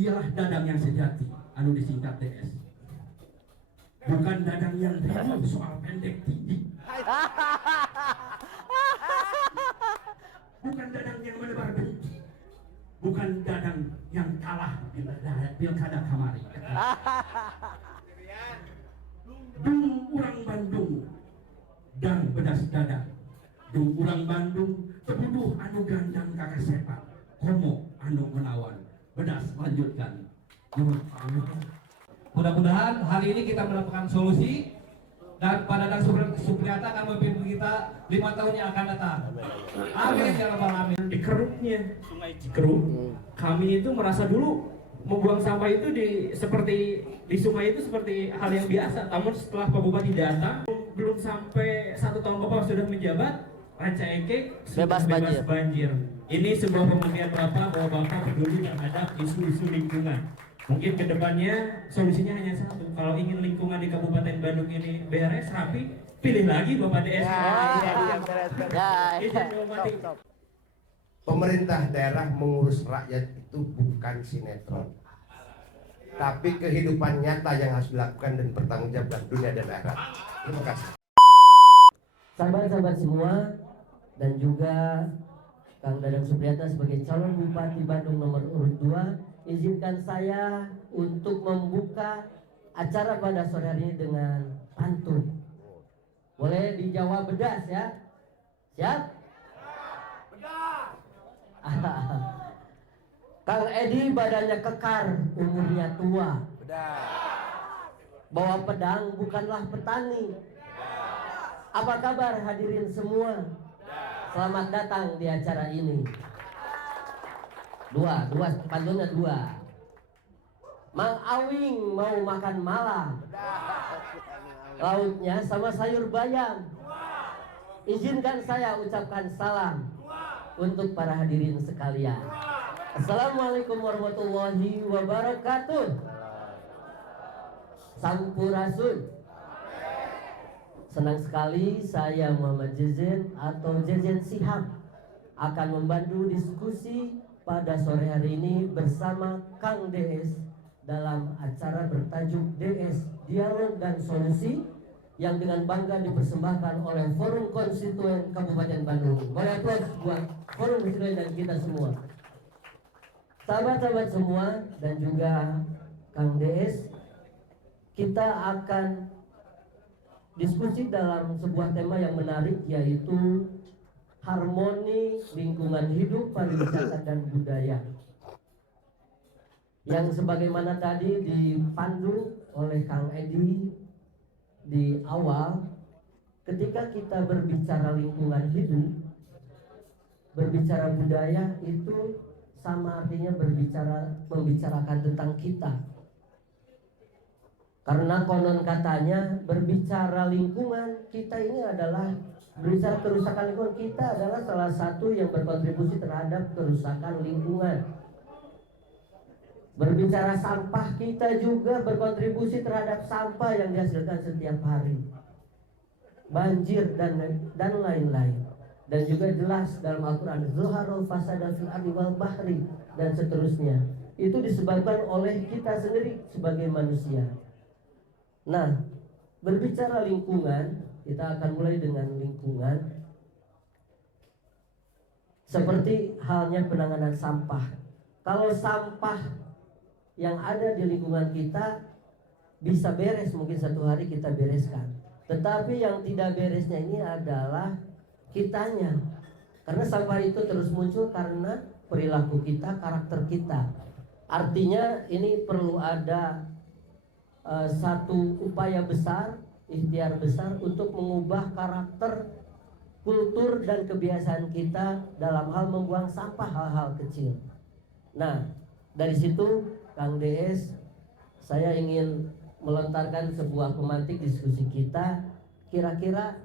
ialah dadang yang sejati, anu disingkat DS. Bukan dadang yang ribut soal pendek tinggi. Bukan dadang yang menebar benci. Bukan dadang yang kalah pilkada kamari. Dung urang Bandung dan bedas dada. Dung urang Bandung tebuduh anu gandang kakasepan. Komo anu menawan. Bedas lanjutkan. Mudah-mudahan hari ini kita mendapatkan solusi dan Pak Dadang Supriyata akan memimpin kita 5 tahun yang akan datang. Amin ya rabbal alamin. Di keruknya Sungai Cikeruk, kami itu merasa dulu membuang sampah itu seperti di sungai itu seperti hal yang biasa. Namun setelah Pak Bupati datang, belum sampai 1 tahun Bapak sudah menjabat, Ranca Ekek sudah bebas banjir. Ini sebuah pembuktian Bapak bahwa Bapak peduli terhadap isu-isu lingkungan. Mungkin kedepannya solusinya hanya satu. Kalau ingin lingkungan di Kabupaten Bandung ini beres, rapi, pilih lagi Bapak DS. Pemerintah daerah mengurus rakyat itu bukan sinetron, tapi kehidupan nyata yang harus dilakukan dan bertanggung jawab dalam dunia dan akhirat. Terima kasih. Sahabat-sahabat semua dan juga Kang Dadang Supriyata sebagai calon Bupati Bandung nomor urut 2, izinkan saya untuk membuka acara pada sore hari ini dengan pantun. Boleh dijawab bedas ya? Siap? Bedas. Kang Edi badannya kekar, umurnya tua. Bedas. Bawa pedang bukanlah petani. Bedas. Apa kabar hadirin semua? Selamat datang di acara ini. Dua, pantunnya 2. Mang Awing mau makan malam. Lautnya sama sayur bayam. Izinkan saya ucapkan salam untuk para hadirin sekalian. Assalamualaikum warahmatullahi wabarakatuh. Sampurasun. Senang sekali saya Muhammad Jejen atau Jejen Sihab akan membantu diskusi pada sore hari ini bersama Kang DS dalam acara bertajuk DS Dialog dan Solusi yang dengan bangga dipersembahkan oleh Forum Konstituen Kabupaten Bandung. Boleh aplaus buat Forum Konstituen dan kita semua. Sahabat-sahabat semua dan juga Kang DS, kita akan diskusi dalam sebuah tema yang menarik, yaitu harmoni lingkungan hidup, pariwisata dan budaya. Yang sebagaimana tadi dipandu oleh Kang Edi di awal, ketika kita berbicara lingkungan hidup, berbicara budaya itu sama artinya membicarakan tentang kita. Karena konon katanya berbicara lingkungan kita ini adalah berbicara kerusakan lingkungan, kita adalah salah satu yang berkontribusi terhadap kerusakan lingkungan. Berbicara sampah, kita juga berkontribusi terhadap sampah yang dihasilkan setiap hari. Banjir dan lain-lain. Dan juga jelas dalam Al-Quran, Zuharul fasada fil ardi wal bahri dan seterusnya. Itu disebabkan oleh kita sendiri sebagai manusia. Nah, berbicara lingkungan, kita akan mulai dengan lingkungan. Seperti halnya penanganan sampah. Kalau sampah yang ada di lingkungan kita bisa beres, mungkin satu hari kita bereskan. Tetapi yang tidak beresnya ini adalah kitanya. Karena sampah itu terus muncul karena perilaku kita, karakter kita. Artinya ini perlu ada satu upaya besar, ikhtiar besar untuk mengubah karakter, kultur dan kebiasaan kita dalam hal membuang sampah hal-hal kecil. Nah, dari situ Kang DS, saya ingin melontarkan sebuah pemantik diskusi kita. Kira-kira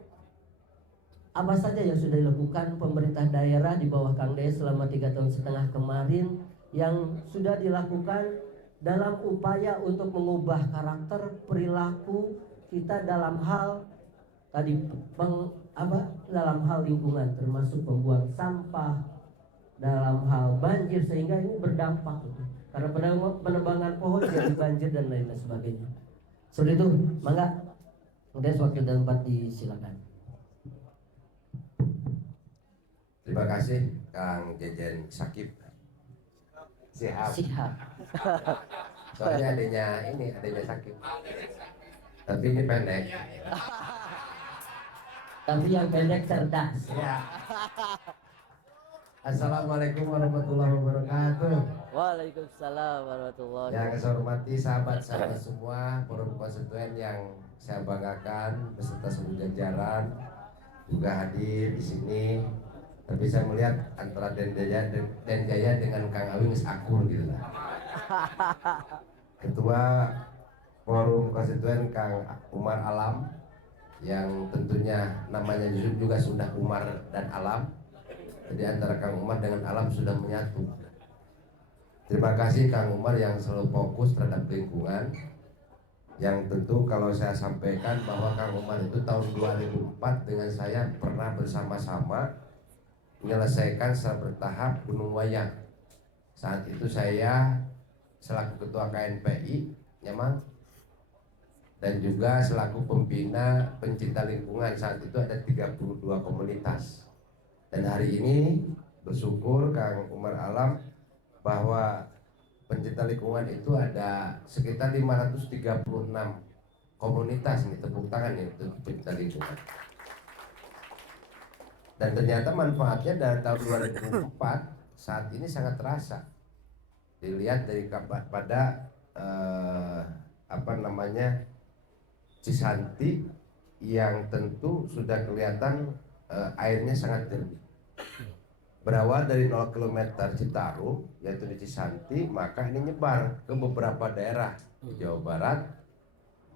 apa saja yang sudah dilakukan pemerintah daerah di bawah Kang DS selama 3,5 tahun kemarin yang sudah dilakukan dalam upaya untuk mengubah karakter perilaku kita dalam hal tadi dalam hal lingkungan, termasuk pembuang sampah, dalam hal banjir, sehingga ini berdampak. karena penebangan pohon jadi banjir dan lain sebagainya. Seperti itu, mangga. Kemudian wakil dan 4 disilakan. Terima kasih Kang Jejen Sakib. Siap. Siap. Soalnya adanya Sakib. Tapi ini pendek. Tapi yang pendek cerdas. Ya. Assalamualaikum warahmatullahi wabarakatuh. Waalaikumsalam warahmatullahi Yang saya hormati sahabat-sahabat semua, forum konstituen yang saya banggakan beserta seluruh jajaran juga hadir di sini. Tapi saya melihat antara Den Jaya dengan Kang Awing akur gitu lah. Ketua forum konstituen Kang Umar Alam, yang tentunya namanya juga sudah Umar dan Alam. Jadi antara Kang Umar dengan Alam sudah menyatu. Terima kasih Kang Umar yang selalu fokus terhadap lingkungan. Yang tentu kalau saya sampaikan bahwa Kang Umar itu tahun 2004 dengan saya pernah bersama-sama menyelesaikan secara bertahap Gunung Wayang. Saat itu saya selaku ketua KNPI, memang, dan juga selaku pembina pencinta lingkungan. Saat itu ada 32 komunitas. Dan hari ini bersyukur Kang Umar Alam bahwa pencinta lingkungan itu ada sekitar 536 komunitas. Ini tepuk tangan nih untuk pencinta lingkungan. Dan ternyata manfaatnya dari tahun 2004 saat ini sangat terasa. Dilihat dari pada Cisanti yang tentu sudah kelihatan airnya sangat jernih. Berawal dari 0 km Citarum yaitu di Cisanti, maka ini nyebar ke beberapa daerah di Jawa Barat,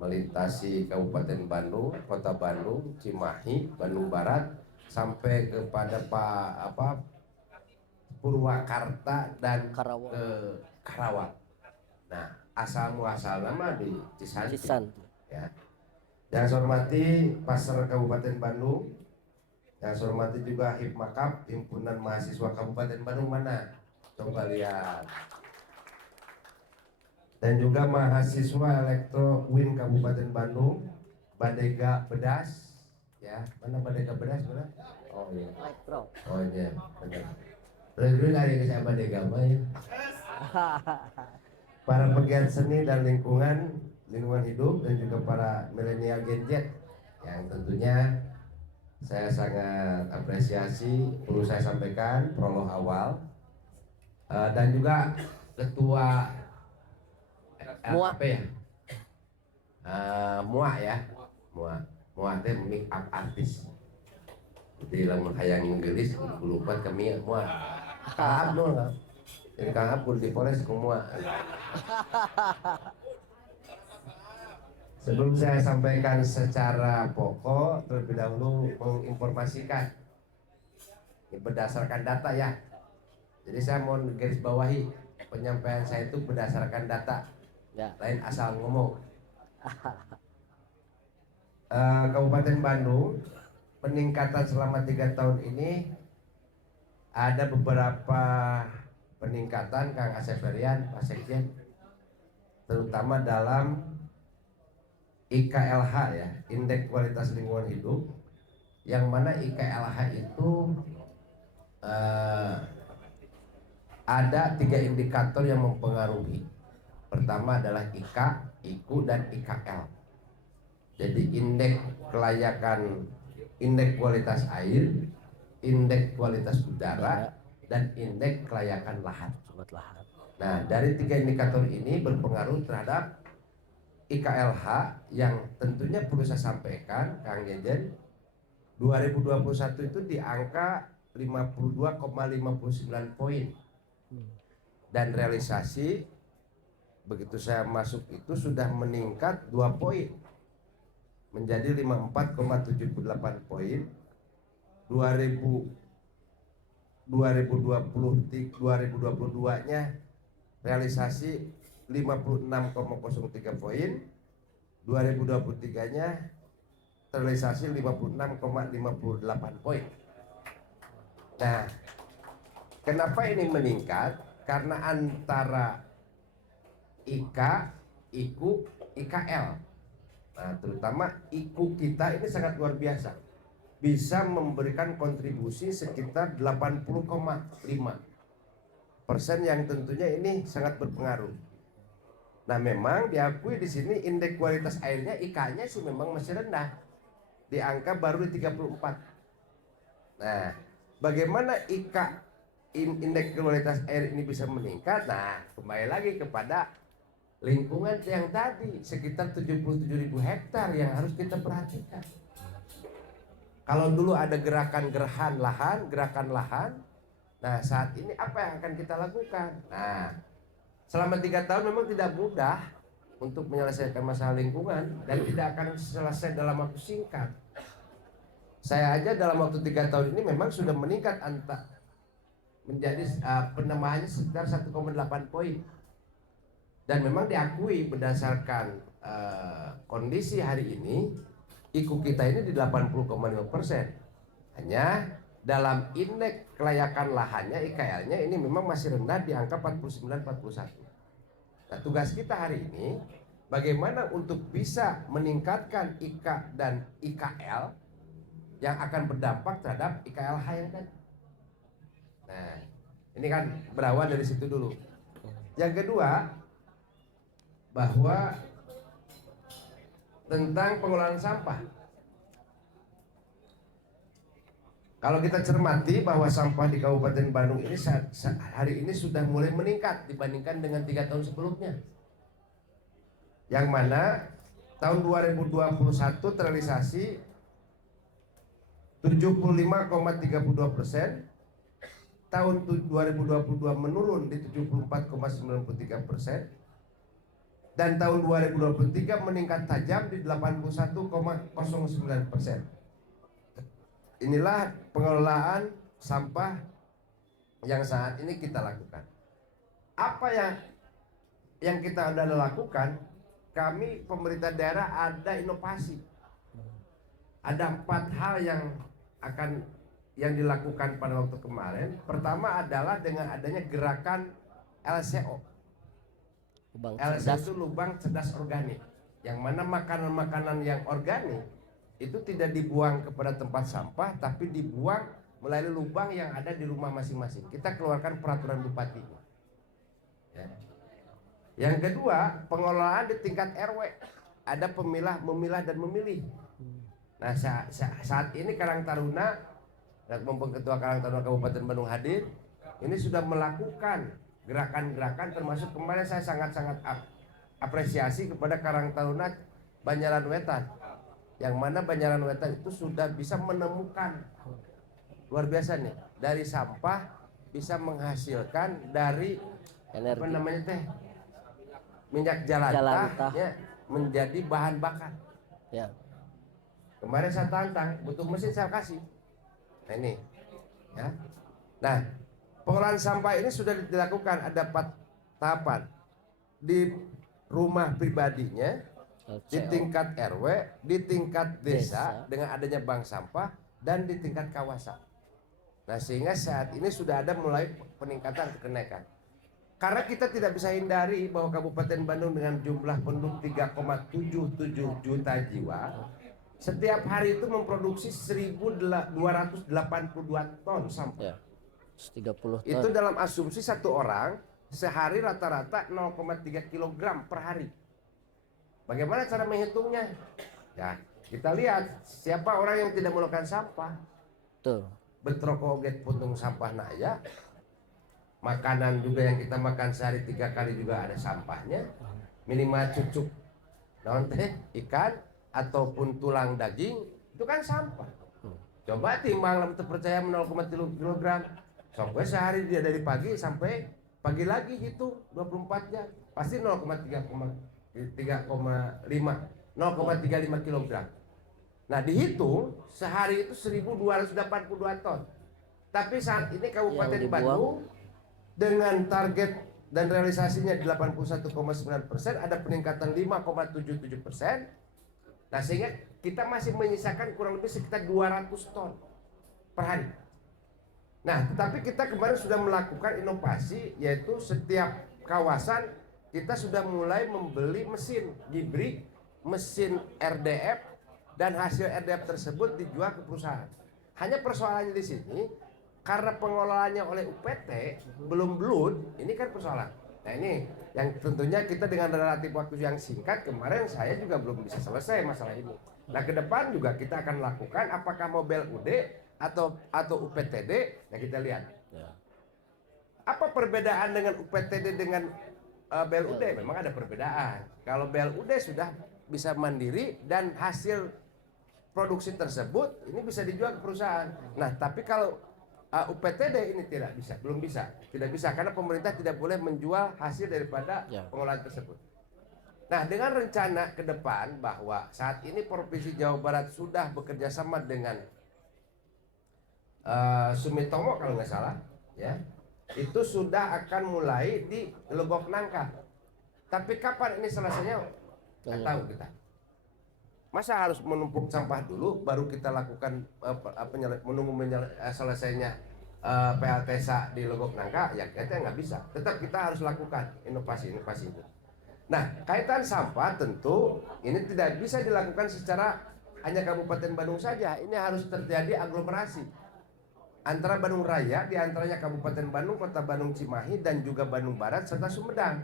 melintasi Kabupaten Bandung, Kota Bandung, Cimahi, Bandung Barat, sampai kepada Purwakarta dan Karawang. Nah, asal muasal nama di Cisanti. Ya. Yang saya hormati Pasar Kabupaten Bandung, yang saya hormati juga Hipmakap, Himpunan Mahasiswa Kabupaten Bandung mana? Coba lihat. Dan juga mahasiswa Elektro Win Kabupaten Bandung, Badega Bedas. Ya, mana Badega Bedas mana? Oh iya. Oh iya, benar. Terus dulu dari saya Badega mah ya. Para pegiat seni dan lingkungan hidup dan juga para milenial Gen Z yang tentunya saya sangat apresiasi. Perlu saya sampaikan prolog awal dan juga ketua LKP ya, Mua teh make up artis. Jadi lamun hayang Inggris lupa kami Mua. Kaab dong. Jadi kaab kudu dipoles ku Mua. Sebelum saya sampaikan secara pokok, terlebih dahulu menginformasikan ini berdasarkan data ya. Jadi saya mau garis bawahi penyampaian saya itu berdasarkan data, lain asal ngomong. Kabupaten Bandung peningkatan selama 3 tahun ini ada beberapa peningkatan Kang Asep Ferian, Pak Sekjen, terutama dalam IKLH ya, Indeks Kualitas Lingkungan Hidup, yang mana IKLH itu ada 3 indikator yang mempengaruhi. Pertama adalah IK, IKU, dan IKL. Jadi indeks kelayakan, indeks kualitas air, indeks kualitas udara, dan indeks kelayakan lahan. Nah, dari 3 indikator ini berpengaruh terhadap IKLH yang tentunya perlu saya sampaikan, Kang Jejen, 2021 itu di angka 52,59 poin. Dan realisasi begitu saya masuk itu sudah meningkat 2 poin menjadi 54,78 poin. 2022-nya realisasi 56,03 poin. 2023-nya terrealisasi 56,58 poin. Nah, kenapa ini meningkat? Karena antara IKA, IKU, IKL. Nah, terutama IKU kita ini sangat luar biasa. Bisa memberikan kontribusi sekitar 80,5%, yang tentunya ini sangat berpengaruh. Nah, memang diakui di sini indeks kualitas airnya IKA-nya sih memang masih rendah. Di angka baru di 34. Nah, bagaimana IKA indeks kualitas air ini bisa meningkat? Nah, kembali lagi kepada lingkungan yang tadi sekitar 77.000 hektar yang harus kita perhatikan. Kalau dulu ada gerakan lahan, nah saat ini apa yang akan kita lakukan? Nah, selama 3 tahun memang tidak mudah untuk menyelesaikan masalah lingkungan dan tidak akan selesai dalam waktu singkat. Saya aja dalam waktu 3 tahun ini memang sudah meningkat menjadi penambahannya sekitar 1,8 poin. Dan memang diakui berdasarkan kondisi hari ini, IKU kita ini di 80,5%. Hanya dalam indeks kelayakan lahannya, IKL-nya ini memang masih rendah di angka 49-41. Nah, tugas kita hari ini bagaimana untuk bisa meningkatkan IKA dan IKL yang akan berdampak terhadap IKLH yang tadi. Nah, ini kan berawal dari situ dulu. Yang kedua, bahwa tentang pengelolaan sampah. Kalau kita cermati bahwa sampah di Kabupaten Bandung ini hari ini sudah mulai meningkat dibandingkan dengan 3 tahun sebelumnya. Yang mana tahun 2021 terrealisasi 75,32%, tahun 2022 menurun di 74,93%, dan tahun 2023 meningkat tajam di 81,09%. Inilah pengelolaan sampah yang saat ini kita lakukan. Apa yang kita sudah lakukan? Kami pemerintah daerah ada inovasi. Ada 4 hal yang dilakukan pada waktu kemarin. Pertama adalah dengan adanya gerakan LCO. LCO itu lubang cerdas organik, yang mana makanan-makanan yang organik itu tidak dibuang kepada tempat sampah, tapi dibuang melalui lubang yang ada di rumah masing-masing. Kita keluarkan peraturan bupati. Ya. Yang kedua, pengelolaan di tingkat RW. Ada memilah dan memilih. Nah, saat ini Karang Taruna dan Ketua Karang Taruna Kabupaten Bandung hadir, ini sudah melakukan gerakan-gerakan, termasuk kemarin saya sangat-sangat apresiasi kepada Karang Taruna Banjaran Wetan, yang mana Banjaran Wetan itu sudah bisa menemukan, luar biasa nih, dari sampah bisa menghasilkan dari energi. Apa namanya teh, minyak jelantah ya, menjadi bahan bakar. Ya. Kemarin saya tantang, butuh mesin saya kasih. Nah ini, ya. Nah, pengelolaan sampah ini sudah dilakukan, ada 4 tahapan. Di rumah pribadinya, di tingkat RW, di tingkat desa dengan adanya bank sampah, dan di tingkat kawasan. Nah, sehingga saat ini sudah ada mulai peningkatan kenaikan. Karena kita tidak bisa hindari bahwa Kabupaten Bandung dengan jumlah penduduk 3,77 juta jiwa, setiap hari itu memproduksi 1.282 ton sampah. Ya, 30 ton. Itu dalam asumsi satu orang sehari rata-rata 0,3 kg per hari. Bagaimana cara menghitungnya? Ya, kita lihat siapa orang yang tidak melakukan sampah. Tuh. Betrokoget puntung sampah naya. Makanan juga yang kita makan sehari 3 kali juga ada sampahnya. Minimal cucuk naon teh ikan ataupun tulang daging itu kan sampah. Coba timbang lamun teu percaya 0,3 kg. Sampai sehari dia dari pagi sampai pagi lagi gitu 24 jam pasti 0,35 kg. Nah, dihitung sehari itu 1.282 ton. Tapi saat ini Kabupaten Bandung dengan target dan realisasinya di 81,9%, ada peningkatan 5,77%. Nah, sehingga kita masih menyisakan kurang lebih sekitar 200 ton per hari. Nah, tetapi kita kemarin sudah melakukan inovasi, yaitu setiap kawasan kita sudah mulai membeli mesin gibri, mesin RDF, dan hasil RDF tersebut dijual ke perusahaan. Hanya persoalannya di sini karena pengelolaannya oleh UPT belum belut, ini kan persoalan. Nah ini yang tentunya kita dengan relatif waktu yang singkat kemarin saya juga belum bisa selesai masalah ini. Nah ke depan juga kita akan lakukan apakah mau BLUD atau UPTD, ya kita lihat. Apa perbedaan dengan UPTD dengan BLUD? Memang ada perbedaan. Kalau BLUD sudah bisa mandiri dan hasil produksi tersebut ini bisa dijual ke perusahaan. Nah tapi kalau UPTD ini tidak bisa, belum bisa, tidak bisa karena pemerintah tidak boleh menjual hasil daripada pengolahan tersebut. Nah dengan rencana ke depan bahwa saat ini Provinsi Jawa Barat sudah bekerja sama dengan Sumitomo kalau nggak salah, ya itu sudah akan mulai di Legok Nangka. Tapi kapan ini selesainya? Nggak tahu kita. Masa harus menumpuk sampah dulu baru kita lakukan menunggu selesainya PLTSA di Legok Nangka? Ya kita nggak bisa. Tetap kita harus lakukan inovasi-inovasi itu. Nah kaitan sampah tentu ini tidak bisa dilakukan secara hanya Kabupaten Bandung saja. Ini harus terjadi aglomerasi antara Bandung Raya, diantaranya Kabupaten Bandung, Kota Bandung Cimahi, dan juga Bandung Barat serta Sumedang.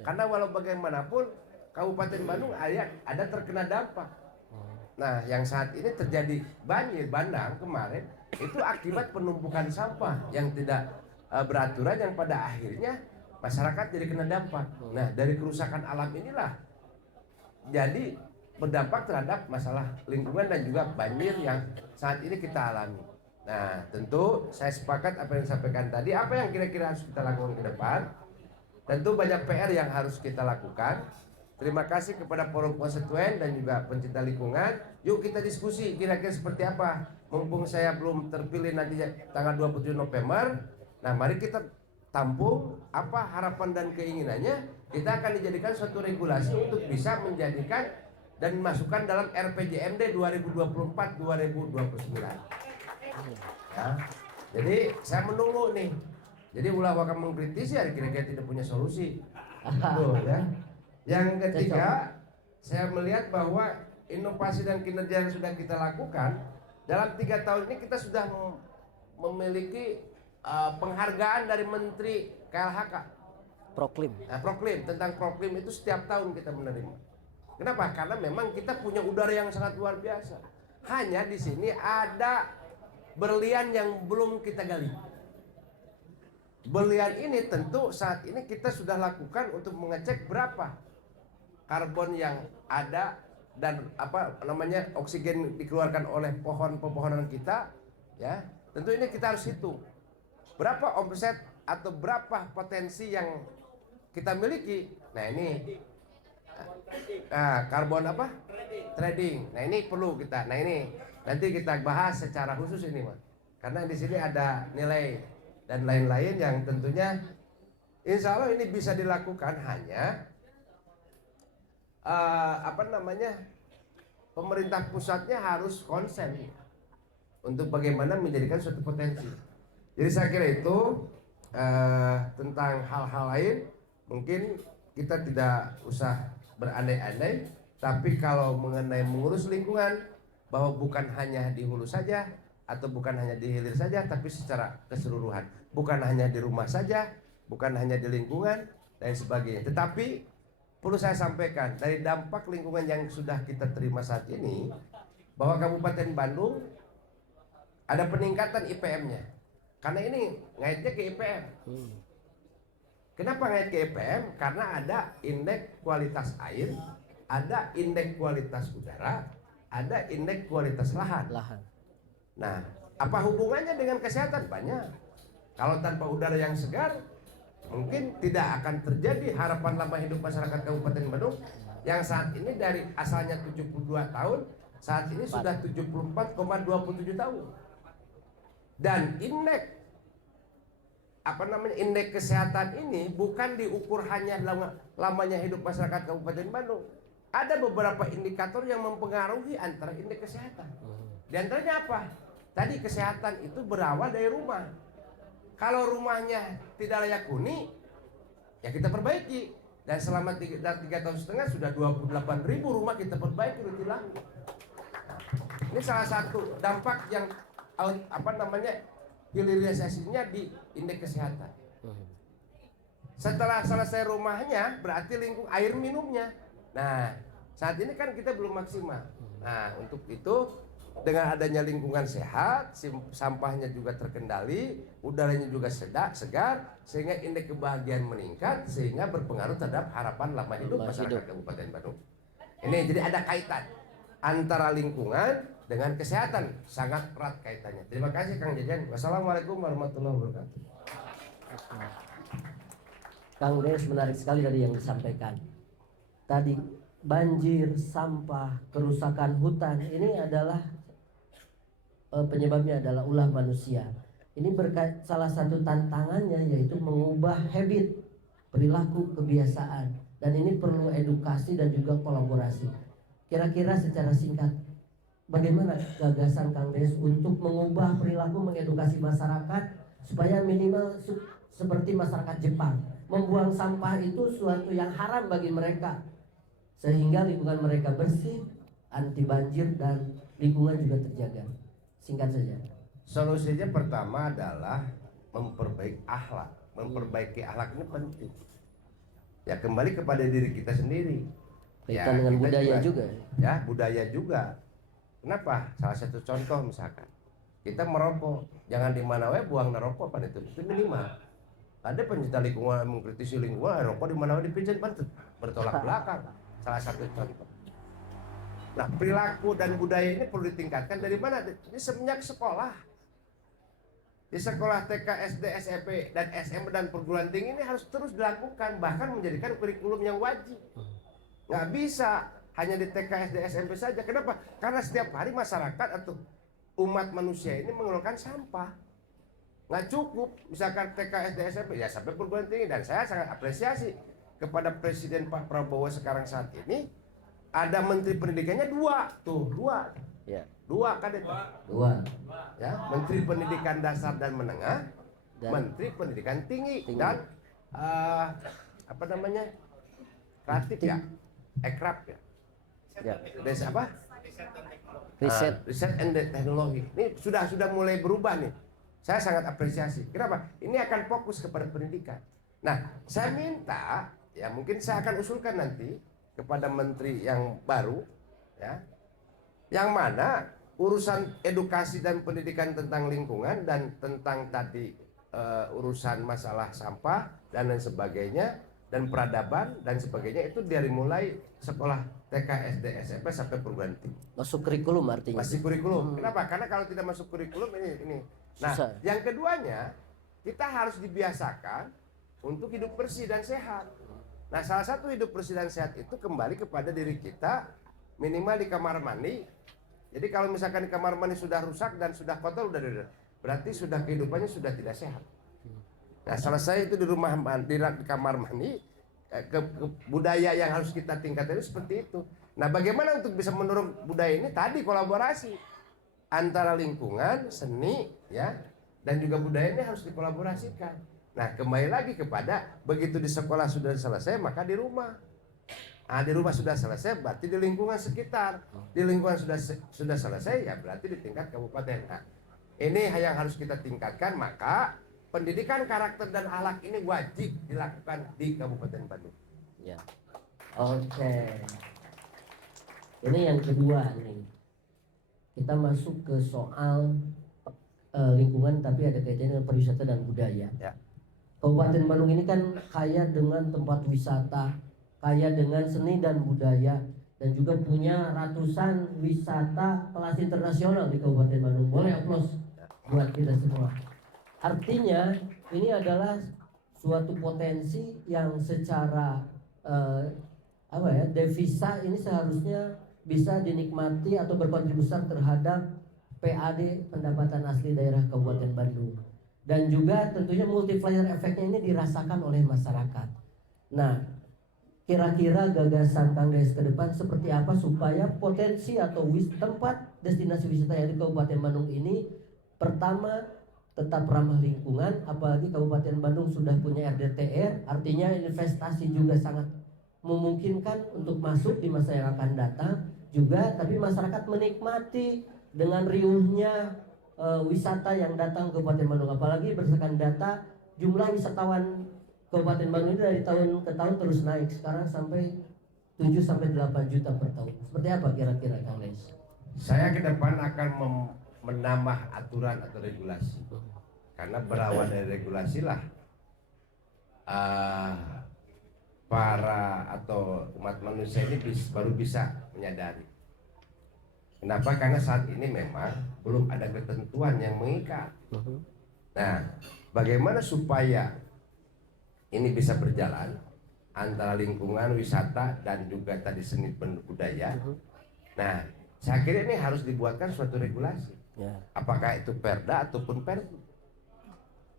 Karena walau bagaimanapun Kabupaten Bandung ada terkena dampak. Nah, yang saat ini terjadi banjir bandang kemarin itu akibat penumpukan sampah yang tidak beraturan yang pada akhirnya masyarakat jadi kena dampak. Nah, dari kerusakan alam inilah jadi berdampak terhadap masalah lingkungan dan juga banjir yang saat ini kita alami. Nah, tentu saya sepakat apa yang disampaikan tadi. Apa yang kira-kira harus kita lakukan ke depan? Tentu banyak PR yang harus kita lakukan. Terima kasih kepada forum konstituen dan juga pencinta lingkungan. Yuk kita diskusi kira-kira seperti apa. Mumpung saya belum terpilih nanti tanggal 27 November. Nah, mari kita tampung apa harapan dan keinginannya. Kita akan dijadikan suatu regulasi untuk bisa menjadikan dan masukkan dalam RPJMD 2024-2029. Ya. Jadi saya menunggu nih. Jadi ulah wakam mengkritisi ya kira-kira tidak punya solusi. Tuh, ya. Yang ketiga, saya melihat bahwa inovasi dan kinerja yang sudah kita lakukan dalam 3 tahun ini kita sudah memiliki penghargaan dari Menteri KLHK. Proklim. Nah, proklim tentang proklim itu setiap tahun kita menerima. Kenapa? Karena memang kita punya udara yang sangat luar biasa. Hanya di sini ada berlian yang belum kita gali. Berlian ini tentu saat ini kita sudah lakukan untuk mengecek berapa karbon yang ada dan oksigen dikeluarkan oleh pohon-pepohonan kita, ya. Tentu ini kita harus hitung berapa omset atau berapa potensi yang kita miliki. Nah ini karbon trading. Nah ini perlu kita. Nah ini nanti kita bahas secara khusus ini, Mas. Karena di sini ada nilai dan lain-lain yang tentunya insya Allah ini bisa dilakukan hanya pemerintah pusatnya harus konsen untuk bagaimana menjadikan suatu potensi. Jadi saya kira itu tentang hal-hal lain mungkin kita tidak usah berandai-andai, tapi kalau mengenai mengurus lingkungan bahwa bukan hanya di hulu saja atau bukan hanya di hilir saja, tapi secara keseluruhan, bukan hanya di rumah saja, bukan hanya di lingkungan dan sebagainya. Tetapi perlu saya sampaikan dari dampak lingkungan yang sudah kita terima saat ini bahwa Kabupaten Bandung ada peningkatan IPM-nya. Karena ini ngaitnya ke IPM. Kenapa ngait ke IPM? Karena ada indeks kualitas air, ada indeks kualitas udara, ada indeks kualitas lahan. Nah, apa hubungannya dengan kesehatan? Banyak. Kalau tanpa udara yang segar, mungkin tidak akan terjadi harapan lama hidup masyarakat Kabupaten Bandung yang saat ini dari asalnya 72 tahun, saat ini sudah 74,27 tahun. Dan indeks indeks kesehatan ini bukan diukur hanya lamanya hidup masyarakat Kabupaten Bandung. Ada beberapa indikator yang mempengaruhi antara indeks kesehatan. Di antaranya apa? Tadi kesehatan itu berawal dari rumah. Kalau rumahnya tidak layak huni, ya kita perbaiki. Dan selama 3,5 tahun sudah 28.000 rumah kita perbaiki Rutilang. Ini salah satu dampak yang hilirisasinya di indeks kesehatan. Setelah selesai rumahnya berarti air minumnya. Nah, saat ini kan kita belum maksimal. Nah, untuk itu dengan adanya lingkungan sehat, sampahnya juga terkendali, udaranya juga segar, sehingga indeks kebahagiaan meningkat, sehingga berpengaruh terhadap harapan lama hidup masyarakat Kabupaten Bandung. Ini jadi ada kaitan antara lingkungan dengan kesehatan, sangat erat kaitannya. Terima kasih Kang Jejen. Wassalamualaikum warahmatullahi wabarakatuh. Kang Des, menarik sekali tadi yang disampaikan. Tadi banjir, sampah, kerusakan hutan ini adalah penyebabnya adalah ulah manusia. Ini salah satu tantangannya yaitu mengubah habit, perilaku, kebiasaan, dan ini perlu edukasi dan juga kolaborasi. Kira-kira secara singkat, bagaimana gagasan Kang Des untuk mengubah perilaku, mengedukasi masyarakat supaya minimal seperti masyarakat Jepang, membuang sampah itu suatu yang haram bagi mereka, sehingga lingkungan mereka bersih, anti banjir, dan lingkungan juga terjaga. Singkat saja. Solusinya pertama adalah memperbaiki akhlak. Memperbaiki akhlak ini penting. Ya, kembali kepada diri kita sendiri. Kaitan dengan kita budaya juga. Ya, budaya juga. Kenapa? Salah satu contoh misalkan, kita merokok, jangan di mana we buang rokok pada itu minimal. Ada pencinta lingkungan mengkritisi lingkungan, rokok di mana we dipinjam bertolak belakang. Salah satu contoh. Nah, perilaku dan budaya ini perlu ditingkatkan dari mana? Ini semenjak sekolah. Di sekolah TK, SD, SMP, dan SM dan perguruan tinggi ini harus terus dilakukan, bahkan menjadikan kurikulum yang wajib. Nggak bisa hanya di TK, SD, SMP saja. Kenapa? Karena setiap hari masyarakat atau umat manusia ini mengeluarkan sampah. Nggak cukup, misalkan TK, SD, SMP, ya sampai perguruan tinggi. Dan saya sangat apresiasi kepada Presiden Pak Prabowo sekarang saat ini, ada Menteri Pendidikannya dua. Ya. Dua kan itu? Dua. Ya, Menteri Pendidikan Dasar dan Menengah, Menteri Pendidikan Tinggi. Dan apa namanya? Kreatif ya? Ekraf ya? Ya. Desa apa? Riset and Teknologi. Ini sudah mulai berubah nih. Saya sangat apresiasi. Kenapa? Ini akan fokus kepada pendidikan. Nah, saya minta, ya mungkin saya akan usulkan nanti kepada menteri yang baru, ya, yang mana urusan edukasi dan pendidikan tentang lingkungan dan tentang tadi urusan masalah sampah dan lain sebagainya dan peradaban dan sebagainya itu dari mulai sekolah TK, SD, SMP sampai perguruan tinggi. Masuk kurikulum artinya. Masih kurikulum. Kenapa? Karena kalau tidak masuk kurikulum ini. Nah, susah. yang keduanya kita harus dibiasakan untuk hidup bersih dan sehat. Nah, salah satu hidup bersih dan sehat itu kembali kepada diri kita, minimal di kamar mandi. Jadi kalau misalkan di kamar mandi sudah rusak dan sudah kotor, berarti sudah kehidupannya sudah tidak sehat. Nah, selesai itu di rumah mandi, di kamar mandi, budaya yang harus kita tingkatkan itu seperti itu. Nah, bagaimana untuk bisa mendorong budaya ini? Tadi kolaborasi antara lingkungan, seni, ya, dan juga budaya ini harus dikolaborasikan. Nah, kembali lagi kepada begitu di sekolah sudah selesai, maka di rumah. Nah, di rumah sudah selesai, berarti di lingkungan sekitar. Di lingkungan sudah selesai, ya berarti di tingkat kabupaten. Nah, ini yang harus kita tingkatkan, maka pendidikan karakter dan akhlak ini wajib dilakukan di Kabupaten Bandung. Ya. Oke. Ini yang kedua nih. Kita masuk ke soal lingkungan, tapi ada kaitannya dengan pariwisata dan budaya. Ya. Kabupaten Bandung ini kan kaya dengan tempat wisata, kaya dengan seni dan budaya, dan juga punya ratusan wisata kelas internasional di Kabupaten Bandung. Boleh aplaus buat kita semua. Artinya ini adalah suatu potensi yang secara devisa ini seharusnya bisa dinikmati atau berkontribusi terhadap PAD, pendapatan asli daerah Kabupaten Bandung. Dan juga tentunya multiplier efeknya ini dirasakan oleh masyarakat. Nah, kira-kira gagasan Kang Des ke depan seperti apa supaya potensi atau tempat destinasi wisata yang di Kabupaten Bandung ini pertama tetap ramah lingkungan, apalagi Kabupaten Bandung sudah punya RDTR, artinya investasi juga sangat memungkinkan untuk masuk di masa yang akan datang juga, tapi masyarakat menikmati dengan riuhnya wisata yang datang ke Kabupaten Bandung. Apalagi berdasarkan data jumlah wisatawan Kabupaten Bandung ini dari tahun ke tahun terus naik, sekarang sampai 7 sampai 8 juta per tahun. Seperti apa kira-kira Kang Les? Saya ke depan akan menambah aturan atau regulasi, karena berawal dari regulasi lah para atau umat manusia ini baru bisa menyadari. Kenapa? Karena saat ini memang belum ada ketentuan yang mengikat. Nah, bagaimana supaya ini bisa berjalan antara lingkungan, wisata, dan juga tadi seni budaya. Nah, saya kira ini harus dibuatkan suatu regulasi. Apakah itu perda ataupun perbu.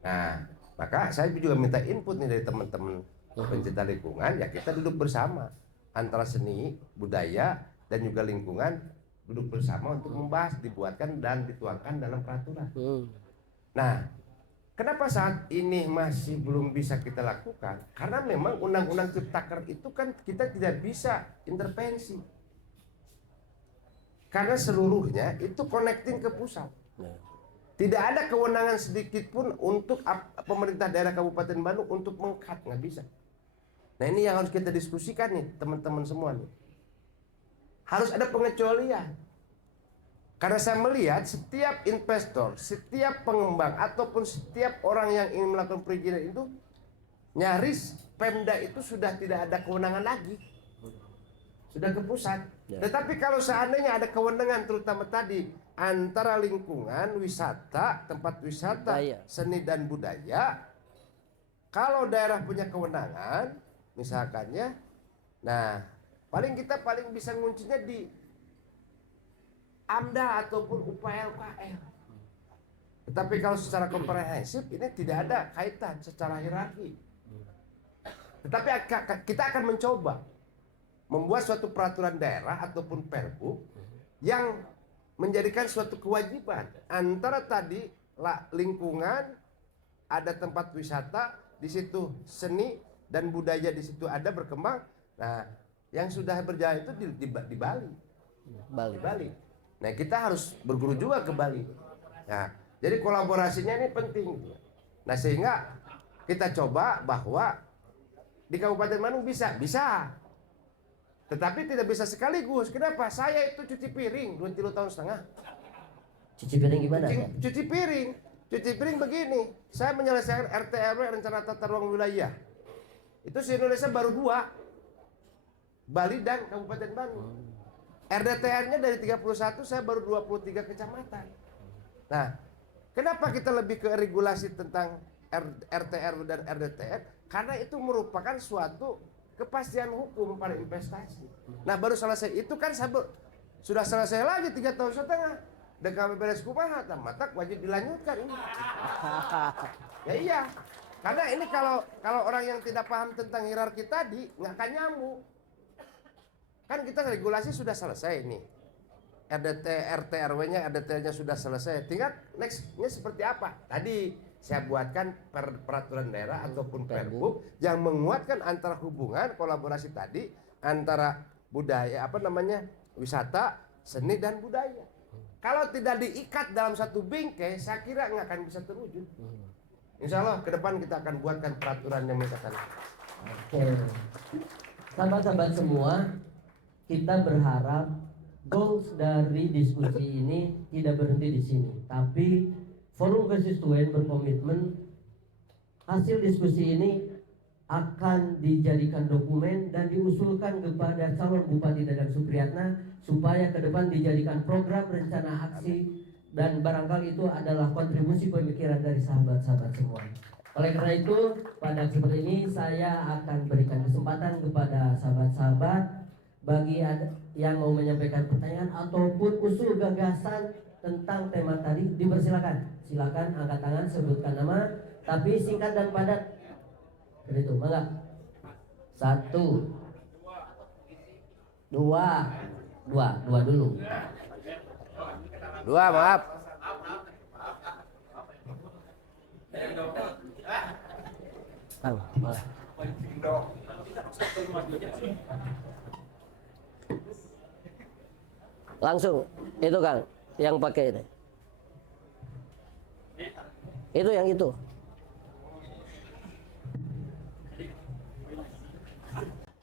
Nah, maka saya juga minta input nih dari teman-teman pencinta lingkungan, ya kita duduk bersama antara seni, budaya, dan juga lingkungan, duduk bersama untuk membahas, dibuatkan dan dituangkan dalam peraturan. Nah, kenapa saat ini masih belum bisa kita lakukan? Karena memang undang-undang Ciptaker itu kan kita tidak bisa intervensi. Karena seluruhnya itu connecting ke pusat. Tidak ada kewenangan sedikit pun untuk pemerintah daerah Kabupaten Bandung untuk meng-cut, nggak bisa. Nah, ini yang harus kita diskusikan nih teman-teman semua nih. Harus ada pengecualian. Karena saya melihat setiap investor, setiap pengembang ataupun setiap orang yang ingin melakukan perizinan itu nyaris Pemda itu sudah tidak ada kewenangan lagi. Sudah ke pusat. Tetapi kalau seandainya ada kewenangan terutama tadi antara lingkungan, wisata, tempat wisata, seni dan budaya, kalau daerah punya kewenangan, misalkannya, nah paling bisa nguncinya di AMDA ataupun UPL-KL. Tetapi kalau secara komprehensif ini tidak ada kaitan secara hierarki. Tetapi kita akan mencoba membuat suatu peraturan daerah ataupun perbu yang menjadikan suatu kewajiban antara tadi lingkungan, ada tempat wisata di situ, seni dan budaya di situ ada berkembang. Nah, yang sudah berjalan itu di Bali. Nah, kita harus berguru juga ke Bali. Nah, jadi kolaborasinya ini penting. Nah, sehingga kita coba bahwa di Kabupaten Bandung bisa. Tetapi tidak bisa sekaligus. Kenapa? Saya itu cuci piring 2 tahun setengah. Cuci piring gimana? Cuci piring begini. Saya menyelesaikan RT RW, rencana tata ruang wilayah. Itu di Indonesia baru 2. Bali dan Kabupaten Bandung. RDTR-nya dari 31, saya baru 23 kecamatan. Nah, kenapa kita lebih ke regulasi tentang RTR dan RDTR? Karena itu merupakan suatu kepastian hukum pada investasi. Nah, baru selesai itu kan sudah selesai lagi 3 tahun setengah. Dan kami beres kumaha, maka wajib dilanjutkan ini. Ya iya, karena ini kalau orang yang tidak paham tentang hierarki tadi nggak akan nyambung. Kan kita regulasi sudah selesai nih. RT RW-nya, RDT-nya sudah selesai. Tinggal next-nya seperti apa? Tadi saya buatkan peraturan daerah ataupun perbu yang menguatkan antara hubungan kolaborasi tadi antara budaya wisata, seni dan budaya. Kalau tidak diikat dalam satu bingkai, saya kira nggak akan bisa terwujud. Insya Allah ke depan kita akan buatkan peraturan yang mengatakan. Oke, sahabat-sahabat semua, kita berharap goals dari diskusi ini tidak berhenti di sini, tapi Forum Konstituen berkomitmen hasil diskusi ini akan dijadikan dokumen dan diusulkan kepada calon Bupati Dadang Supriyatna supaya ke depan dijadikan program rencana aksi, dan barangkali itu adalah kontribusi pemikiran dari sahabat-sahabat semua. Oleh karena itu, pada kesempatan ini saya akan berikan kesempatan kepada sahabat-sahabat bagi yang mau menyampaikan pertanyaan ataupun usul gagasan tentang tema tadi, dipersilakan. Silakan angkat tangan, sebutkan nama, tapi singkat dan padat. Jadi itu, mangga. 1, 2, 2 dulu. 2, maaf. Kang, boleh. Langsung itu Kang yang pakai ini. Itu yang itu.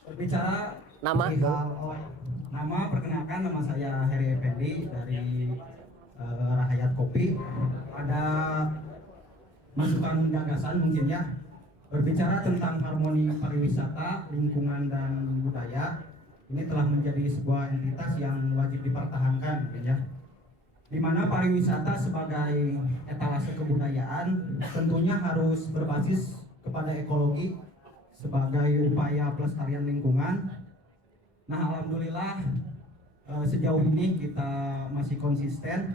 Berbicara Nama? Nama, perkenalkan, nama saya Heri Effendi dari Rahayat Kopi. Ada masukan gagasan mungkin ya, berbicara tentang harmoni pariwisata, lingkungan dan budaya. Ini telah menjadi sebuah entitas yang wajib dipertahankan mungkin ya, di mana pariwisata sebagai etalase kebudayaan tentunya harus berbasis kepada ekologi sebagai upaya pelestarian lingkungan. Nah, alhamdulillah sejauh ini kita masih konsisten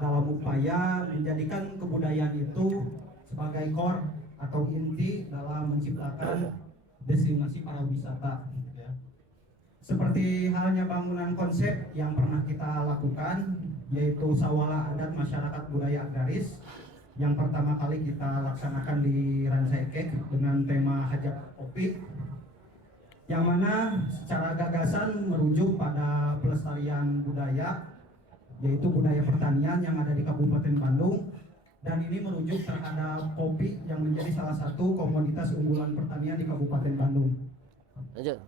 dalam upaya menjadikan kebudayaan itu sebagai core atau inti dalam menciptakan destinasi pariwisata. Seperti halnya bangunan konsep yang pernah kita lakukan, yaitu Sawala Adat Masyarakat Budaya Agraris, yang pertama kali kita laksanakan di Rancaikek dengan tema Hajat Kopi, yang mana secara gagasan merujuk pada pelestarian budaya, yaitu budaya pertanian yang ada di Kabupaten Bandung, dan ini merujuk terhadap kopi yang menjadi salah satu komoditas unggulan pertanian di Kabupaten Bandung. Lanjut.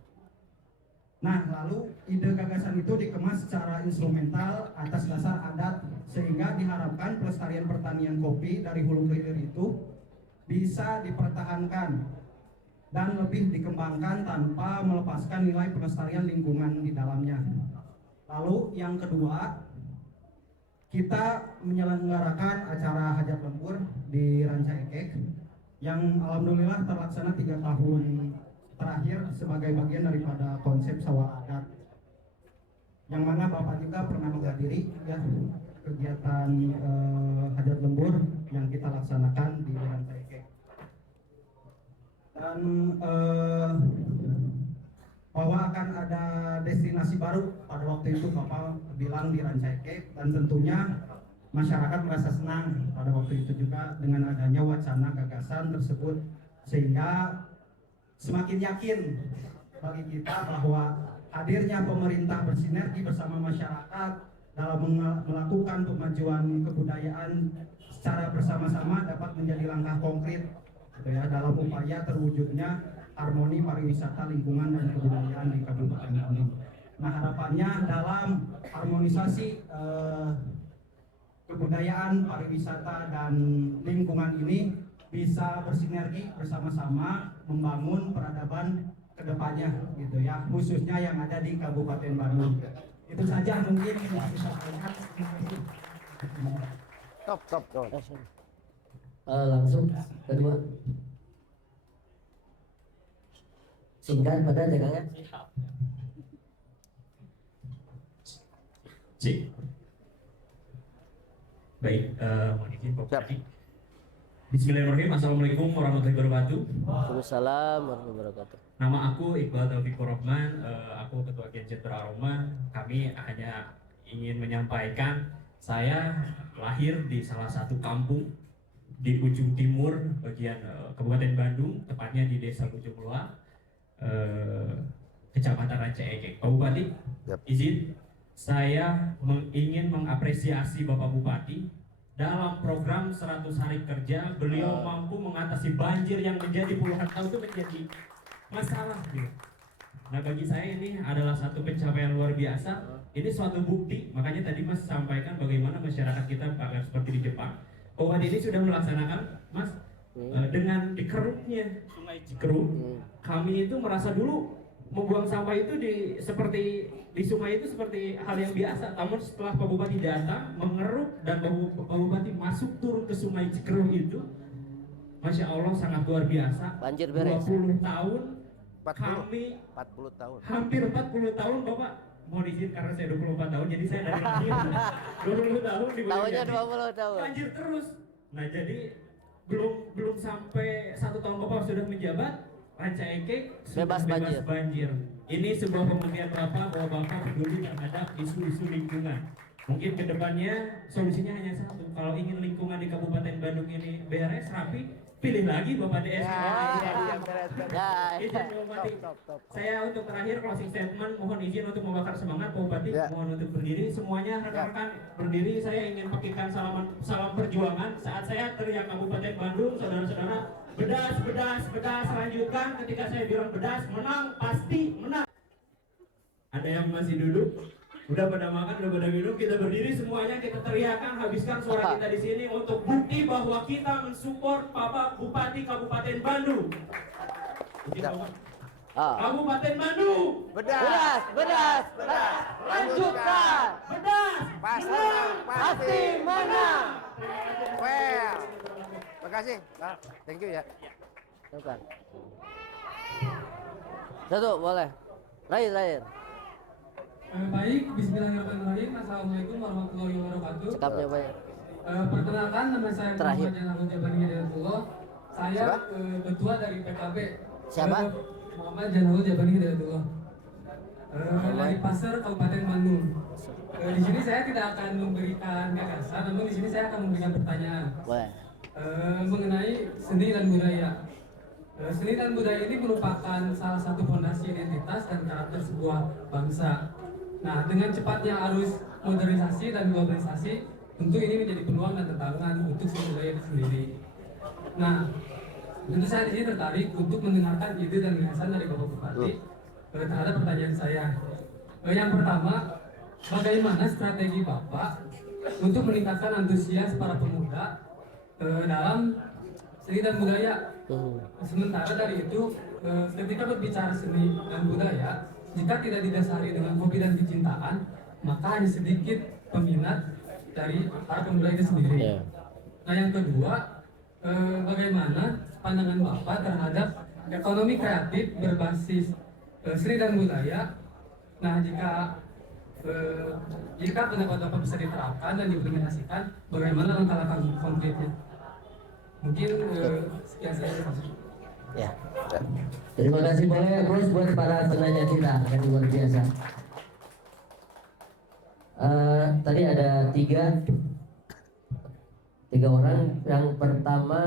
Nah, lalu ide gagasan itu dikemas secara instrumental atas dasar adat, sehingga diharapkan pelestarian pertanian kopi dari hulu ke hilir itu bisa dipertahankan dan lebih dikembangkan tanpa melepaskan nilai pelestarian lingkungan di dalamnya. Lalu yang kedua, kita menyelenggarakan acara hajat lembur di Rancaikek yang alhamdulillah terlaksana 3 tahun terakhir sebagai bagian daripada konsep Sawah Adat, yang mana Bapak juga pernah menghadiri ya kegiatan hajat lembur yang kita laksanakan di Rancaikek. Dan bahwa akan ada destinasi baru pada waktu itu Bapak bilang di Rancaikek, dan tentunya masyarakat merasa senang pada waktu itu juga dengan adanya wacana gagasan tersebut, sehingga semakin yakin bagi kita bahwa hadirnya pemerintah bersinergi bersama masyarakat dalam melakukan kemajuan kebudayaan secara bersama-sama dapat menjadi langkah konkret gitu ya, dalam upaya terwujudnya harmoni pariwisata, lingkungan dan kebudayaan di Kabupaten Bandung. Nah, harapannya dalam harmonisasi kebudayaan, pariwisata dan lingkungan ini bisa bersinergi bersama-sama membangun peradaban kedepannya gitu ya, khususnya yang ada di Kabupaten Bandung. Itu saja mungkin yang bisa saya sampaikan. Top. Langsung kedua. Singkat pada jangan. Cik. Baik, mohon izin Pak Bupati. Bismillahirrahmanirrahim. Assalamualaikum warahmatullahi wabarakatuh. Waalaikumsalam warahmatullahi wabarakatuh. Nama aku Iqbal Taufik Rahman, aku Ketua Genjet Aroma. Kami hanya ingin menyampaikan saya lahir di salah satu kampung di ujung timur bagian Kabupaten Bandung, tepatnya di Desa Bojongloa, Kecamatan Rancaikek. Pak Bupati, izin saya ingin mengapresiasi Bapak Bupati. Dalam program 100 hari kerja, beliau mampu mengatasi banjir yang menjadi puluhan tahun itu menjadi masalah gitu. Nah, bagi saya ini adalah satu pencapaian luar biasa. Ini suatu bukti, makanya tadi Mas sampaikan bagaimana masyarakat kita agar seperti di Jepang. Bupati ini sudah melaksanakan, Mas, dengan dikeruknya Sungai Cikeruk. Kami itu merasa dulu membuang sampah itu di sungai itu seperti hal yang biasa. Namun setelah Pak Bupati datang, mengeruk dan Pak Bupati masuk turun ke Sungai Cikeruk itu, Masya Allah sangat luar biasa. Banjir beres. 20 tahun 40 kami 40 tahun. hampir 40 tahun Bapak. Mohon izin karena saya 24 tahun, jadi saya dari lahir 20 tahun di Tahunnya 20 tahun. banjir terus. Nah, jadi belum sampai 1 tahun Bapak sudah menjabat, Rancaikek sudah Bebas banjir. Ini sebuah pembuktian Bapak bahwa Bapak peduli terhadap isu-isu lingkungan. Mungkin kedepannya solusinya hanya satu. Kalau ingin lingkungan di Kabupaten Bandung ini beres, rapi, pilih lagi Bapak DS. Izin Pak Bupati. Saya untuk terakhir closing statement, mohon izin untuk membakar semangat Pak Bupati. Mohon untuk berdiri semuanya, rekan-rekan berdiri. Saya ingin pakaikan salam perjuangan saat saya teriak Kabupaten Bandung, saudara-saudara. Bedas, bedas, bedas. Lanjutkan ketika saya bilang bedas, menang, pasti menang. Ada yang masih duduk? Udah pada makan, udah pada minum, kita berdiri semuanya, kita teriakan, habiskan suara kita di sini untuk bukti bahwa kita mensupport Bapak Bupati Kabupaten Bandung. Kabupaten Bandung. Bedas, bedas, bedas. Lanjutkan. Bedas. Pasti menang. Well. Terima kasih. Thank you ya. Bukan. Satu boleh. Terakhir. Baik, bismillahirrahmanirrahim. Assalamualaikum warahmatullahi wabarakatuh. Cekapnya banyak. Perkenalkan, nama saya Terakhir. Muhammad Janarul Jabani Hidayatullah. Saya Siapa? ketua dari PKB. Siapa? Muhammad Janarul Jabani Hidayatullah. Dari Pasar Kabupaten Bandung. Di sini saya tidak akan memberikan gagasan, namun di sini saya akan memberikan pertanyaan. Boleh. Mengenai seni dan budaya. Seni dan budaya ini merupakan salah satu fondasi identitas dan karakter sebuah bangsa. Nah, dengan cepatnya arus modernisasi dan globalisasi, tentu ini menjadi peluang dan tantangan untuk seni budaya itu sendiri. Nah, tentu saya di sini tertarik untuk mendengarkan ide dan gagasan dari Bapak Bupati terhadap pertanyaan saya. Yang pertama, bagaimana strategi Bapak untuk meningkatkan antusias para pemuda dalam seni dan budaya? Sementara dari itu, ketika berbicara seni dan budaya, jika tidak didasari dengan hobi dan kecintaan, maka hanya sedikit peminat dari para pemuda itu sendiri. Nah, yang kedua, bagaimana pandangan Bapak terhadap ekonomi kreatif berbasis seni dan budaya? Nah, jika pendapat Bapak bisa diterapkan dan diimplementasikan, bagaimana langkah-langkah konkretnya? Mungkin sekian saja. Ya. Terima kasih banyak Bos buat para penanya kita yang luar biasa. Tadi ada tiga orang. Yang pertama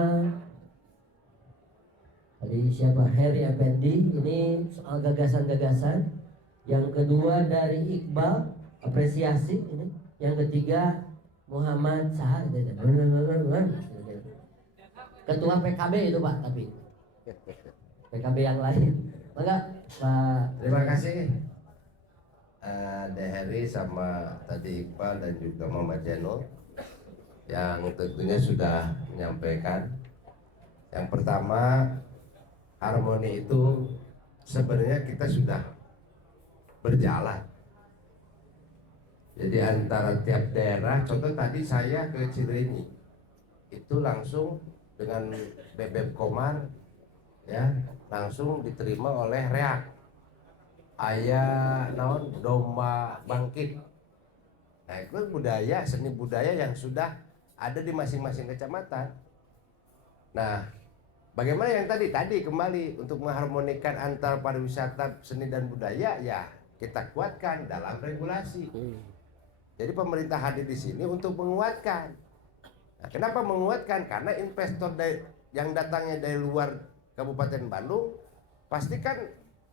tadi siapa? Heri Effendi. Ini soal gagasan-gagasan. Yang kedua dari Iqbal, apresiasi ini. Yang ketiga Muhammad Sahar. Ketua PKB itu Pak, tapi PKB yang lain. Maka Pak. Terima kasih Deheri sama tadi Iqbal dan juga Muhammad Jeno yang tentunya sudah menyampaikan. Yang pertama, harmoni itu sebenarnya kita sudah berjalan. Jadi antara tiap daerah, contoh tadi saya ke Cileunyi itu langsung dengan bebek komar ya langsung diterima oleh reak ayah naon domba bangkit. Nah itu budaya, seni budaya yang sudah ada di masing-masing kecamatan. Nah bagaimana yang tadi kembali untuk mengharmonikan antar pariwisata seni dan budaya, ya kita kuatkan dalam regulasi. Jadi pemerintah hadir di sini untuk menguatkan. Nah, kenapa menguatkan? Karena investor yang datangnya dari luar Kabupaten Bandung pasti kan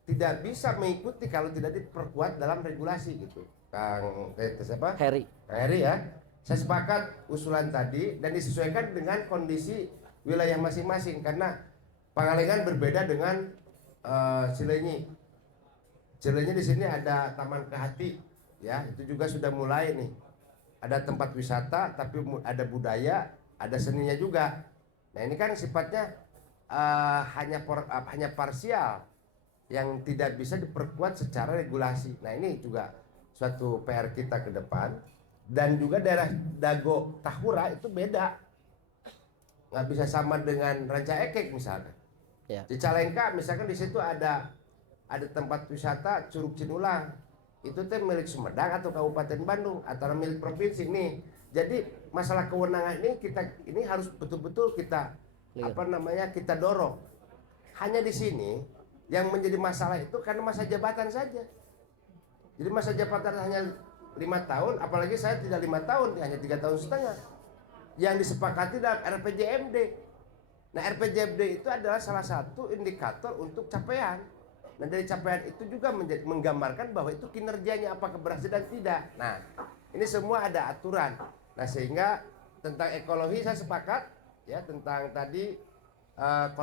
tidak bisa mengikuti kalau tidak diperkuat dalam regulasi gitu. Kang siapa? Heri ya. Saya sepakat usulan tadi dan disesuaikan dengan kondisi wilayah masing-masing karena Pangalengan berbeda dengan Cileunyi. Cileunyi di sini ada Taman Kehati, ya itu juga sudah mulai nih. Ada tempat wisata tapi ada budaya, ada seninya juga. Nah ini kan sifatnya hanya parsial yang tidak bisa diperkuat secara regulasi. Nah ini juga suatu PR kita ke depan. Dan juga daerah Dago Tahura itu beda, nggak bisa sama dengan Ranca Ekek misalkan. Di Calengka misalkan di situ ada tempat wisata Curug Cinulang. Itu teh milik Sumedang atau Kabupaten Bandung antara milik provinsi nih. Jadi masalah kewenangan ini harus betul-betul kita kita dorong. Hanya di sini yang menjadi masalah itu karena masa jabatan saja. Jadi masa jabatan hanya 5 tahun, apalagi saya tidak 5 tahun, hanya 3 tahun setengah. Yang disepakati dalam RPJMD. Nah, RPJMD itu adalah salah satu indikator untuk capaian. Nah, dari capaian itu juga menggambarkan bahwa itu kinerjanya apakah berhasil dan tidak. Nah, ini semua ada aturan. Nah, sehingga tentang ekologi saya sepakat, ya, tentang tadi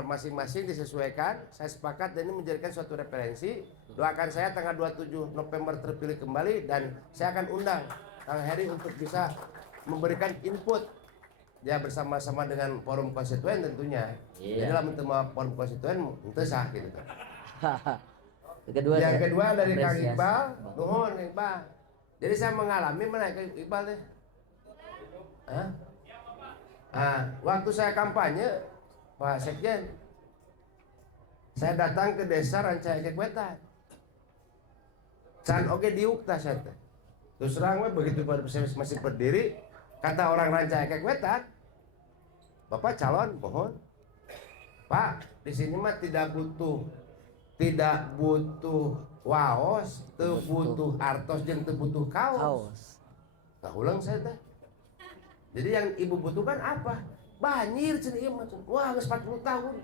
masing-masing disesuaikan. Saya sepakat dan ini menjadikan suatu referensi. Doakan saya tanggal 27 November terpilih kembali dan saya akan undang Kang Heri untuk bisa memberikan input. Ya, bersama-sama dengan forum konstituen tentunya. Jadi dalam forum konstituen itu sah gitu. Yang kedua dari Kang Iqbal, nuhun Iqbal. Jadi saya mengalami mana Kang Iqbal teh? Waktu saya kampanye, Pak Sekjen, saya datang ke desa Rancai Kekwetan. Can oge diuk tah saya teh. Terus terang begitu saya masih berdiri, kata orang Rancai Kekwetan, Bapak calon, mohon. Pak, di sini mah tidak butuh waos, teu butuh artos jeung teu butuh kaos. Nah, ulang saya teh. Jadi yang ibu butuhkan apa? Banjir cenah ieu mah. Wah, geus 40 tahun.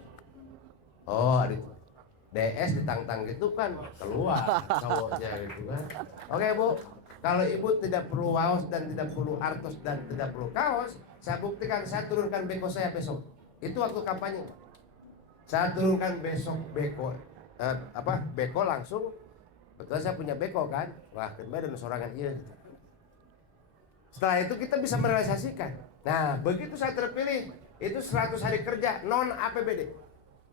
Oh, itu. DS ditantang gitu kan keluar cowoknya gitu kan. Oke, Bu. Kalau ibu tidak perlu waos dan tidak perlu artos dan tidak perlu kaos, saya buktikan, saya turunkan beko saya besok. Itu waktu kampanye. Saya turunkan besok beko, beko langsung. Betul saya punya beko kan. Wah, kemarin sorangan iya. Setelah itu kita bisa merealisasikan. Nah, begitu saya terpilih, itu 100 hari kerja non APBD.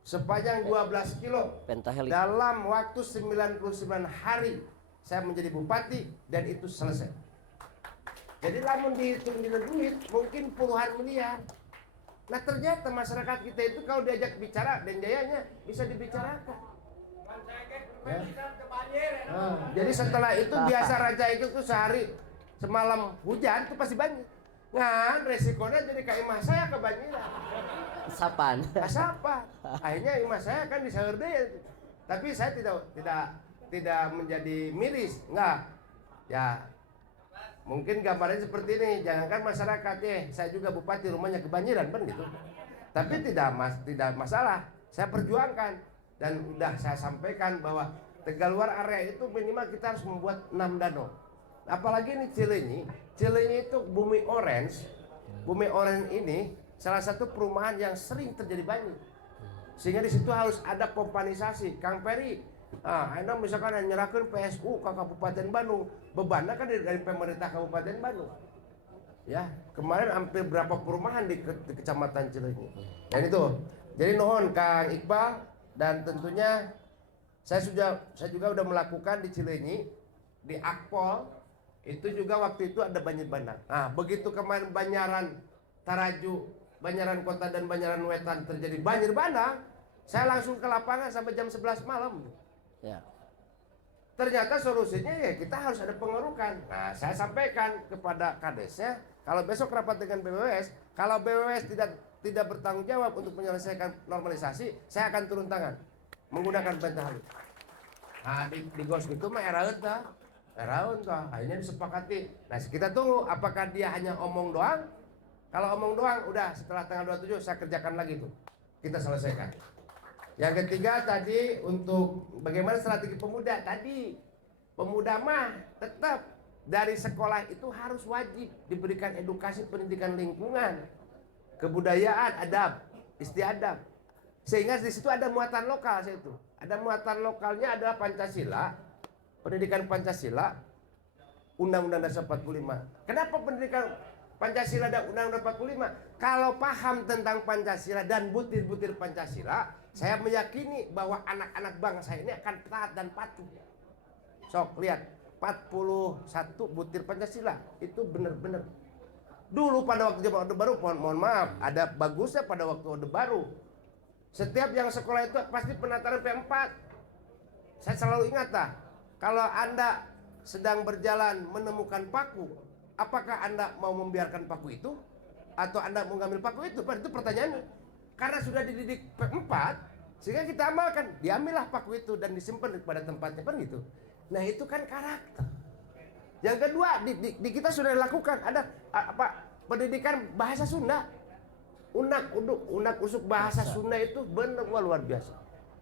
Sepanjang 12 kilo. Dalam waktu 99 hari saya menjadi bupati dan itu selesai. Jadi lamun dihitung di duit mungkin puluhan miliar. Nah, ternyata masyarakat kita itu kalau diajak bicara dan jayanya bisa dibicarakan. Ya. Jadi setelah itu biasa Raja itu tuh sehari semalam hujan itu pasti banjir. Ngan resikonya jadi kayak imah saya kebanjiran. Asapan. Akhirnya imah saya kan disaeur deui. Tapi saya tidak menjadi miris, enggak. Ya, mungkin gambarnya seperti ini. Jangankan masyarakat, saya juga bupati rumahnya kebanjiran, kan gitu. Tapi tidak masalah. Saya perjuangkan dan udah saya sampaikan bahwa Tegaluar area itu minimal kita harus membuat 6 danau. Apalagi ini Cileunyi itu bumi orange. Bumi orange ini salah satu perumahan yang sering terjadi banjir. Sehingga di situ harus ada pompanisasi. Kang Peri, Anda misalkan nyerahkan PSU ke Kabupaten Bandung, bebannya kan dari pemerintah Kabupaten Bandung. Ya, kemarin hampir berapa perumahan di Kecamatan Cileunyi. Dan itu. Jadi nuhun Kang Iqbal dan tentunya saya juga udah melakukan di Cileunyi, di Akpol, itu juga waktu itu ada banjir bandang. Nah, begitu kemarin Banyaran Taraju, Banyaran Kota dan Banyaran Wetan terjadi banjir bandang, saya langsung ke lapangan sampai jam 11 malam. Ya. Ternyata solusinya ya kita harus ada pengerukan. Nah, saya sampaikan kepada Kadesnya, kalau besok rapat dengan BWS, kalau BWS tidak bertanggung jawab untuk menyelesaikan normalisasi, saya akan turun tangan menggunakan bantahan halus. Nah, di gos itu mah eraeun tah. Akhirnya disepakati. Nah, kita tunggu apakah dia hanya omong doang. Kalau omong doang, udah setelah tanggal 27 saya kerjakan lagi tuh. Kita selesaikan. Yang ketiga tadi untuk bagaimana strategi pemuda tadi. Pemuda mah tetap dari sekolah itu harus wajib diberikan edukasi pendidikan lingkungan, kebudayaan, adab, istiadat. Sehingga di situ ada muatan lokal situ. Ada muatan lokalnya adalah Pancasila, pendidikan Pancasila, Undang-Undang Dasar 45. Kenapa pendidikan Pancasila dan Undang-Undang 45? Kalau paham tentang Pancasila dan butir-butir Pancasila, saya meyakini bahwa anak-anak bangsa ini akan taat dan patuh. Sok lihat 41 butir Pancasila itu benar-benar. Dulu pada waktu zaman Orde Baru, mohon maaf, ada bagusnya pada waktu Orde Baru. Setiap yang sekolah itu pasti penataran P4. Saya selalu ingat kalau Anda sedang berjalan menemukan paku, apakah Anda mau membiarkan paku itu atau Anda mau mengambil paku itu? Itu pertanyaannya. Karena sudah dididik P4, sehingga kita amalkan, diambillah paku itu dan disimpan pada tempatnya kan gitu. Nah, itu kan karakter. Yang kedua, di kita sudah dilakukan ada pendidikan bahasa Sunda. Unak usuk bahasa Sunda itu benar luar biasa.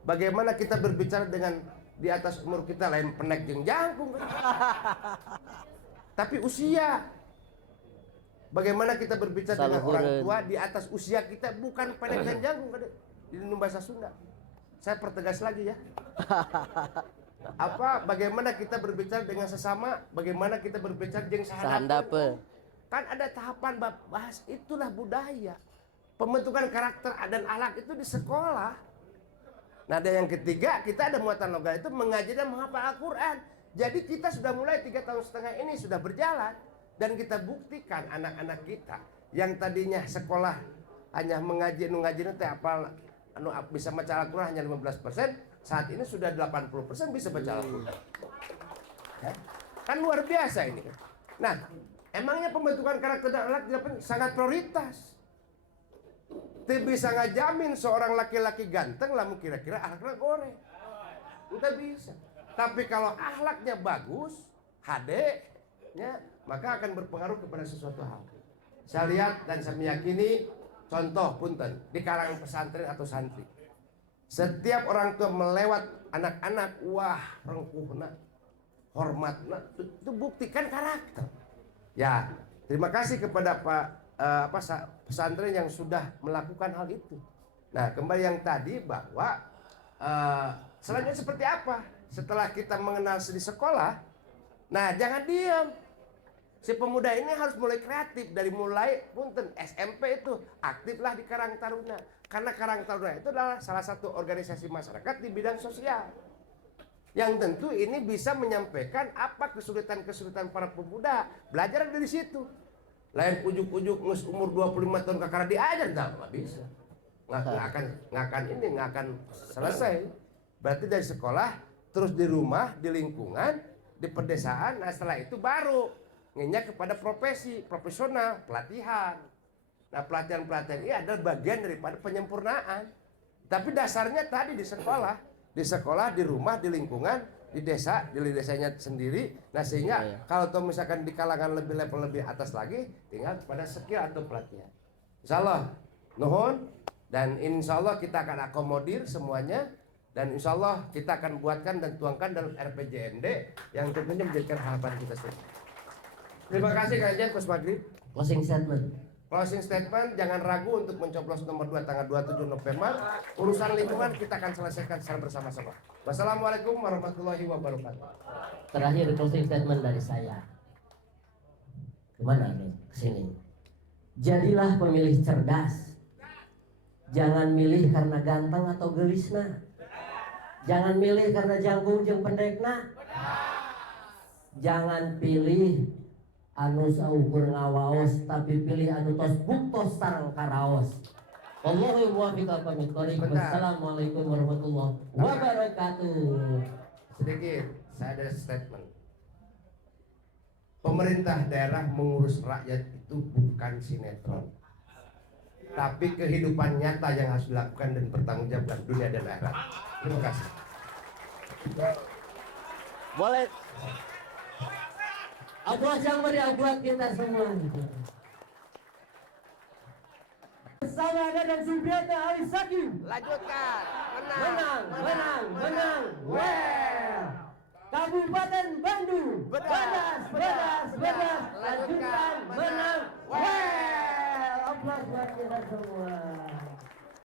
Bagaimana kita berbicara dengan di atas umur kita lain penek jeung jangkung. Tapi usia. Bagaimana kita berbicara dengan orang tua di atas usia kita bukan penek dan jangkung di bahasa Sunda. Saya pertegas lagi ya. Bagaimana kita berbicara dengan sesama, bagaimana kita berbicara dengan sahandapun. Kan ada tahapan bahas, itulah budaya. Pembentukan karakter dan akhlak itu di sekolah. Nah, ada yang ketiga, kita ada muatan logam itu mengaji dan menghafal Al-Quran. Jadi kita sudah mulai 3,5 tahun ini sudah berjalan. Dan kita buktikan anak-anak kita yang tadinya sekolah hanya mengaji nanti bisa baca Al-Quran hanya 15%, saat ini sudah 80% bisa baca Al-Quran. Ya? Kan luar biasa ini. Nah, emangnya pembentukan karakter dan akhlak sangat prioritas. Tidak bisa ngajamin seorang laki-laki ganteng lah kira-kira akhlaknya goreng. Udah bisa. Tapi kalau akhlaknya bagus, HD-nya, maka akan berpengaruh kepada sesuatu hal. Saya lihat dan saya meyakini, contoh punten di kalangan pesantren atau santri. Setiap orang tua melewat anak-anak, wah rengkuhna, hormatna, itu buktikan karakter. Ya, terima kasih kepada pesantren yang sudah melakukan hal itu. Nah, kembali yang tadi bahwa selanjutnya seperti apa? Setelah kita mengenal di sekolah, nah jangan diam. Si pemuda ini harus mulai kreatif dari mulai punten SMP itu aktiflah di Karang Taruna. Karena Karang Taruna itu adalah salah satu organisasi masyarakat di bidang sosial. Yang tentu ini bisa menyampaikan apa kesulitan-kesulitan para pemuda. Belajar dari situ. Lain ujuk-ujuk umur 25 tahun kakak diajar, nggak bisa. Nggak akan selesai. Berarti dari sekolah, terus di rumah, di lingkungan, di pedesaan. Nah setelah itu baru nginjak kepada profesional, pelatihan. Nah pelatihan ini adalah bagian daripada penyempurnaan. Tapi dasarnya tadi di sekolah, di rumah, di lingkungan, di desanya sendiri. Nah sehingga kalau misalkan di kalangan level lebih atas lagi, tinggal pada skill atau pelatihan. Insya Allah, nuhun, dan insya Allah kita akan akomodir semuanya, dan insya Allah kita akan buatkan dan tuangkan dalam RPJMD yang tentunya menjadikan harapan kita semua. Terima kasih kajian Kus Maghrib. Closing statement. Closing statement, jangan ragu untuk mencoblos nomor 2 tanggal 27 November. Urusan lingkungan kita akan selesaikan secara bersama-sama. Wassalamualaikum warahmatullahi wabarakatuh. Terakhir closing statement dari saya. Kemana ini? Kesini. Jadilah pemilih cerdas. Jangan milih karena ganteng atau gelisna. Jangan milih karena jangkung jeung pendekna. Jangan pilih anu saukur ngawaos, tapi pilih anu tos buktos sareng karaos. Wallahu muwaffiq aqwamit thoriq. Wassalamualaikum warahmatullahi wabarakatuh. Sedikit, saya ada statement. Pemerintah daerah mengurus rakyat itu bukan sinetron, tapi kehidupan nyata yang harus dilakukan dan bertanggungjawab dunia dan akhirat. Terima kasih. Boleh. Aplaus yang meriah buat kita semua. Bersama Dadang Subriyata Ali Sakim. Lanjutkan. Menang. Well. Kabupaten Bandung. Bedas. Lanjutkan. Menang. Well. Aplaus buat kita semua.